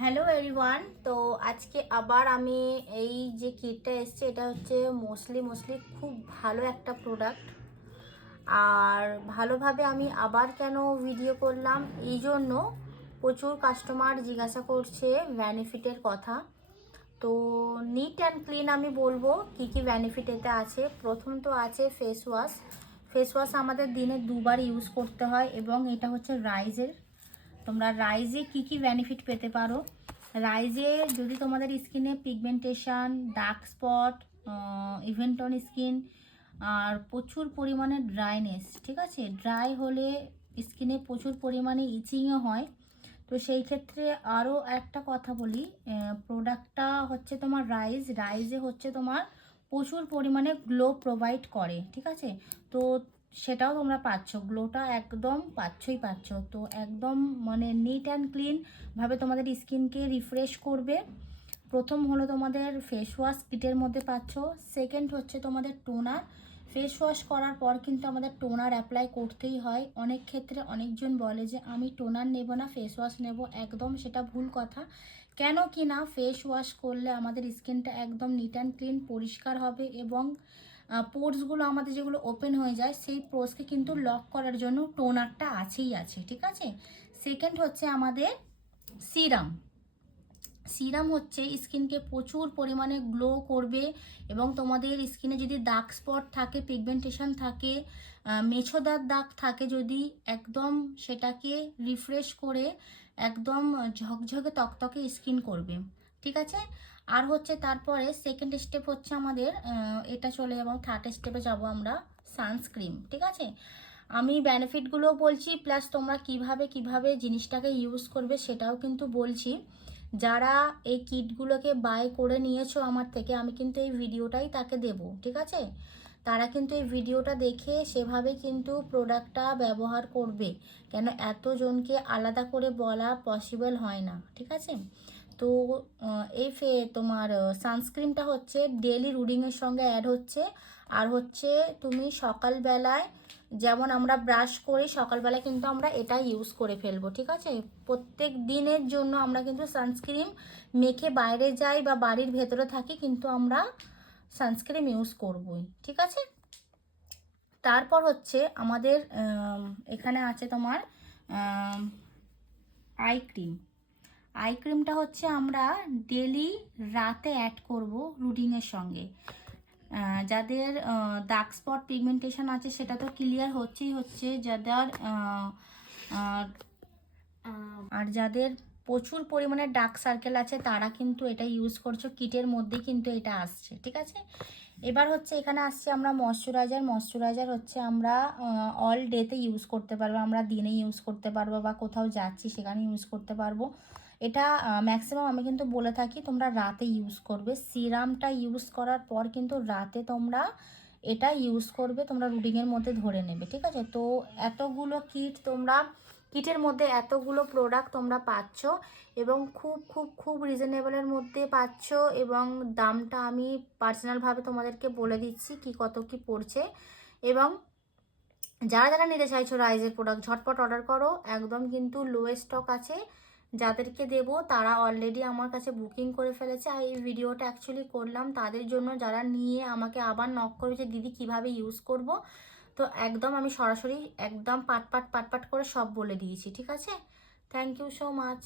Hello everyone. তো আজকে আবার আমি এই যে কিটটা এসছে এটা হচ্ছে মোস্টলি খুব ভালো একটা প্রোডাক্ট। আর ভালোভাবে আমি আবার কেন ভিডিও করলাম, এই জন্য প্রচুর কাস্টমার জিজ্ঞাসা করছে বেনিফিটের কথা। তো নিট অ্যান্ড ক্লিন আমি বলবো কি কি বেনিফিট এতে আছে। প্রথম তো আছে ফেস ওয়াশ। ফেস ওয়াশ আমাদের দিনে দুবার ইউজ করতে হয় এবং এটা হচ্ছে রাইজের। তোমরা রাইজে কি কি বেনিফিট পেতে পারো। রাইজে যদি তোমাদের স্কিনে pigmentation, dark spot, event on skin আর প্রচুর পরিমাণে ড্রাইনেস, ঠিক আছে, ড্রাই হলে স্কিনে প্রচুর পরিমাণে ইচিংও হয়। তো সেই ক্ষেত্রে আরও একটা কথা বলি, প্রোডাক্টটা হচ্ছে তোমার রাইজে হচ্ছে তোমার প্রচুর পরিমাণে গ্লো প্রোভাইড করে, ঠিক আছে। তো সেটাও তোমরা পাচ্ছ, গ্লোটা একদম পাচ্ছ। তো একদম মানে নিট অ্যান্ড ক্লিন ভাবে তোমাদের স্কিনকে রিফ্রেশ করবে। প্রথম হলো তোমাদের ফেস ওয়াশ কিটের মধ্যে পাচ্ছ। সেকেন্ড হচ্ছে তোমাদের টোনার। ফেস ওয়াশ করার পর কিন্তু আমাদের টোনার অ্যাপ্লাই করতেই হয়। অনেক ক্ষেত্রে অনেকজন বলে যে আমি টোনার নেব না, ফেস ওয়াশ নেব, একদম সেটা ভুল কথা। কেন কি না, ফেস ওয়াশ করলে আমাদের স্কিনটা একদম নিট অ্যান্ড ক্লিন পরিষ্কার হবে এবং পোর্সগুলো আমাদের যেগুলো ওপেন হয়ে যায় সেই পোর্সকে কিন্তু লক করার জন্য টোনারটা আছে, ঠিক আছে। সেকেন্ড হচ্ছে আমাদের সিরাম। সিরাম হচ্ছে স্কিনকে প্রচুর পরিমাণে গ্লো করবে এবং তোমাদের স্কিনে যদি ডার্ক স্পট থাকে, পিগমেন্টেশন থাকে, মেছোদার দাগ থাকে, যদি একদম সেটাকে রিফ্রেশ করে একদম ঝকঝকে তকতকে স্কিন করবে, ঠিক আছে। আর হচ্ছে তারপরে সেকেন্ড স্টেপ হচ্ছে আমাদের এটা চলে যাবো, থার্ড স্টেপে যাব আমরা, সানস্ক্রিন, ঠিক আছে। আমি বেনিফিটগুলো বলছি প্লাস তোমরা কিভাবে জিনিসটাকে ইউজ করবে সেটাও কিন্তু বলছি। যারা এই কিটগুলোকে বাই করে নিয়েছো আমার থেকে, আমি কিন্তু এই ভিডিওটাই তাকে দেব, ঠিক আছে। তারা কিন্তু এই ভিডিওটা দেখে সেভাবে কিন্তু প্রোডাক্টটা ব্যবহার করবে, কেন এতজনকে আলাদা করে বলা পসিবল হয় না, ঠিক আছে। তো এই তোমার সানস্ক্রিনটা হচ্ছে ডেলি রুটিনের সঙ্গে অ্যাড হচ্ছে। আর হচ্ছে তুমি সকালবেলায় যেমন আমরা ব্রাশ করি, সকালবেলায় কিন্তু আমরা এটা ইউজ করে ফেলবো, ঠিক আছে। প্রত্যেক দিনের জন্য আমরা কিন্তু সানস্ক্রিন মেখে বাইরে যাই বা বাড়ির ভেতরে থাকি, কিন্তু আমরা সানস্ক্রিন ইউজ করবই, ঠিক আছে। তারপর হচ্ছে আমাদের এখানে আছে তোমার আই ক্রিম। আই ক্রিমটা হচ্ছে আমরা ডেলি রাতে অ্যাড করব রুটিনের সঙ্গে। যাদের ডার্ক স্পট পিগমেন্টেশন আছে সেটা তো ক্লিয়ার হচ্ছে, যাদের আর যাদের প্রচুর পরিমাণে ডার্ক সার্কেল আছে তারা কিন্তু এটা ইউজ করছো, কিটের মধ্যেই কিন্তু এটা আসছে, ঠিক আছে। এবার হচ্ছে এখানে আসছে আমরা ময়শ্চারাইজার হচ্ছে আমরা অল ডেতে ইউজ করতে পারবো, আমরা দিনে ইউজ করতে পারবো বা কোথাও যাচ্ছি সেখানে ইউজ করতে পারবো। এটা ম্যাক্সিমাম আমি কিন্তু বলে থাকি তোমরা রাতে ইউজ করবে। সিরামটা ইউজ করার পর কিন্তু রাতে তোমরা এটা ইউজ করবে, তোমরা রুটিনের মধ্যে ধরে নেবে, ঠিক আছে। তো এতগুলো কিটের মধ্যে এতগুলো প্রোডাক্ট তোমরা পাচ্ছ এবং খুব রিজনেবলের মধ্যে পাচ্ছ এবং দামটা আমি পার্সোনালভাবে তোমাদেরকে বলে দিচ্ছি কি কত কি পড়ছে। এবং যারা নিতে চাইছো রাইজের প্রোডাক্ট ঝটপট অর্ডার করো, একদম কিন্তু লোয়েস্ট স্টক আছে। যাদেরকে দেবো তারা অলরেডি আমার কাছে বুকিং করে ফেলেছে। আর এই ভিডিওটা অ্যাকচুয়ালি করলাম তাদের জন্য যারা নিয়ে আমাকে আবার নক করেছে দিদি কিভাবে ইউজ করব। তো একদম আমি সরাসরি একদম পাট পাট করে সব বলে দিয়েছি, ঠিক আছে। Thank you so much.